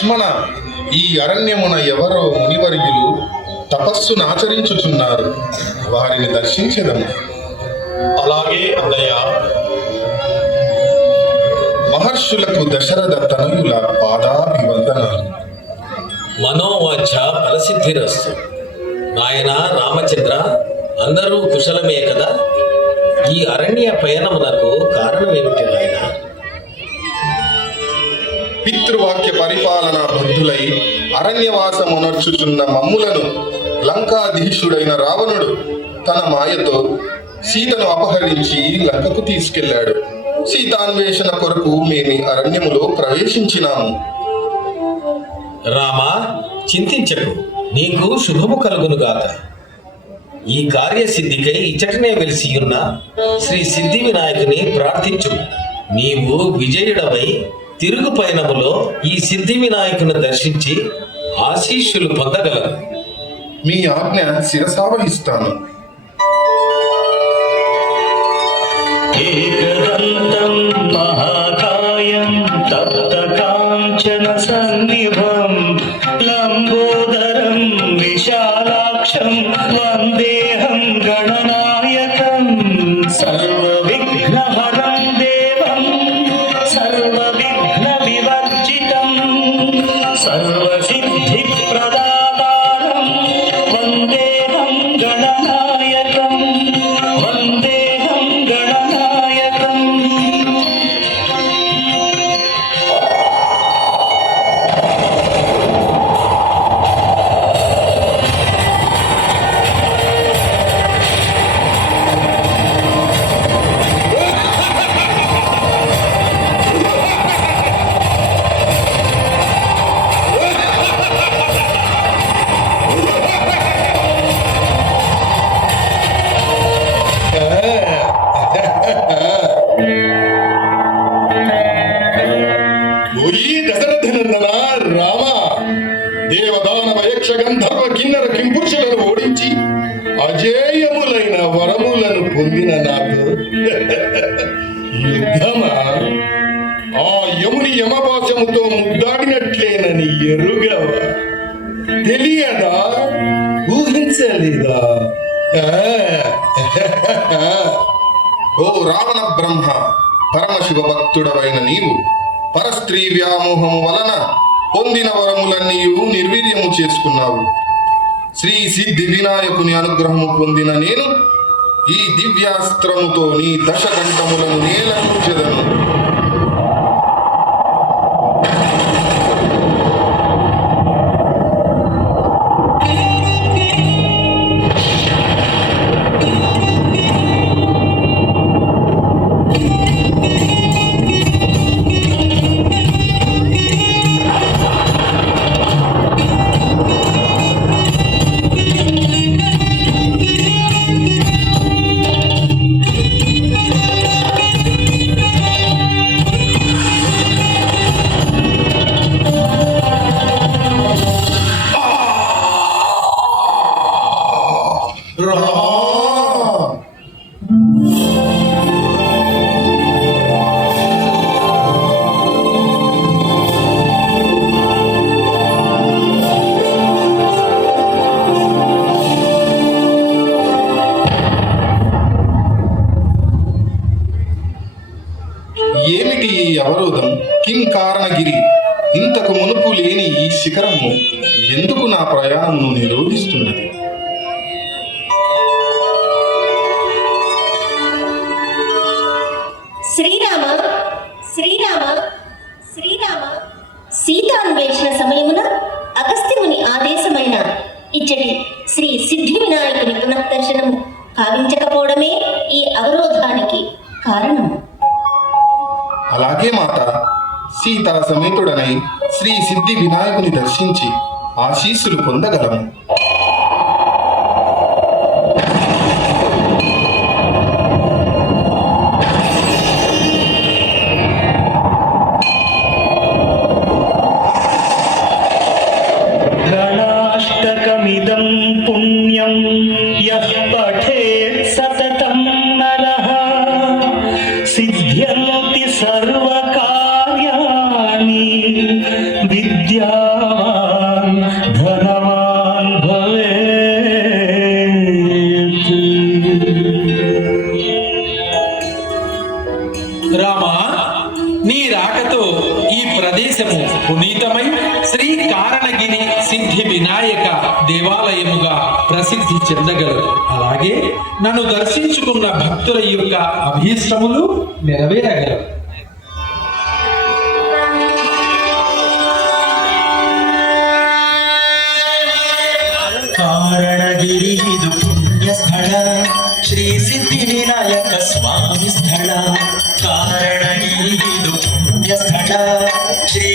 లక్ష్మణ, ఈ అరణ్యమున ఎవరో మునివర్యులు తపస్సును ఆచరించుచున్నారు. వారిని దర్శించెదము. అలాగే అన్నయ్య. మహర్షులకు దశరథ తనయుల పాదాభివందనాలు. మనోవాంఛ ఫలసిద్ధిరస్తు. నాయన రామచంద్ర, అందరూ కుశలమే కదా? ఈ అరణ్య పయనమునకు కారణం ఏమిటి నాయన? పితృవాక్య పరిపాలన బద్ధులై అరణ్యవాసమునర్చుచున్న మమ్ములను లంకాధీశుడైన రావణుడు తన మాయతో సీతను అపహరించి లంకకు తీసుకెళ్లాడు. సీతాన్వేషణ కొరకు మేము అరణ్యములో ప్రవేశించినాము. రామా, చింతించకు, నీకు శుభము కలుగునుగాక. ఈ కార్యసిద్ధికై ఇచ్చటనే వెలిసియున్న శ్రీ సిద్ధి వినాయకుని ప్రార్థించు. నీవు విజయుడవై తిరుగు పయనములో ఈ సిద్ధి వినాయకుని దర్శించి ఆశీస్సులు పొందగలరు. మీ ఆజ్ఞ శిరసావహిస్తాను. ఏకదంతం మహాకాయం తప్తకాంచన సన్నిభం లంబోదరం విశాలాక్షం వందేహం గణనాయకం సర్వవిఘ్నహరం దేవం సర్వవిఘ్న వివర్జితం సర్వసిద్ధి ప్రదాతారం వందేహం గణనాయకం వందేహం గణనాయకం. ఓయి దశరథనందన రామ, దేవదానవ యక్ష గంధర్వ కిన్నర కింపురుషులను ఓడించి అజేయములైన వరములను పొందిన నాకు యుద్ధమా? ఆ యముని యమపాశముతో ముద్దాడినట్లేనని ఎరుగవా? తెలియదా? ఊహించలేదా? ఓ రావణ బ్రహ్మ, పరమశివ భక్తుడవైన నీవు పరస్త్రీ వ్యామోహము వలన పొందిన వరములన్నీయు నిర్వీర్యము చేసుకున్నావు. శ్రీ సిద్ధి వినాయకుని అనుగ్రహము పొందిన నేను ఈ దివ్యాస్త్రముతో నీ దశకంఠములను నేలకూర్చెదను. ఏమిటి ఈ అవరోధం? కిం కారణగిరి? ఇంతకు మునుపు లేని ఈ శిఖరము ఎందుకు నా ప్రయాణమును నిరోధిస్తున్నది? శ్రీరామ శ్రీరామ శ్రీరామ సీతాన్వేషణ సమయమున అగస్త్యముని ఆదేశమైన ఇచ్చటి శ్రీ సిద్ధి వినాయకుని పునఃదర్శనము కావించకపోవడమే ఈ అవరోధానికి కారణము. అలాగే మాత, సీతా సమేతుడనై శ్రీ సిద్ధి వినాయకుని దర్శించి ఆశీస్సులు పొందగలము. గణాష్టకమిదం పుణ్యం యః పఠేత్ సతతం నరః సిద్ధ్యంతి సర్వకార్యాణి విద్యా ప్రదేశము పునీతమై శ్రీ కారణగిరి సిద్ధి వినాయక దేవాలయముగా ప్రసిద్ధి చెందగలదు. అలాగే నన్ను దర్శించుకున్న భక్తుల యొక్క అభీష్టములు నెరవేరగలవు. ಕಾರಣಗಿರಿ ಇದು ಪುಣ್ಯ ಸ್ಥಳ, ಶ್ರೀ ಸಿದ್ಧಿ ವಿನಾಯಕ ಸ್ವಾಮಿ ಸ್ಥಳ. ಕಾರಣಗಿರಿ ಇದು ಪುಣ್ಯ ಸ್ಥಳ, ಶ್ರೀ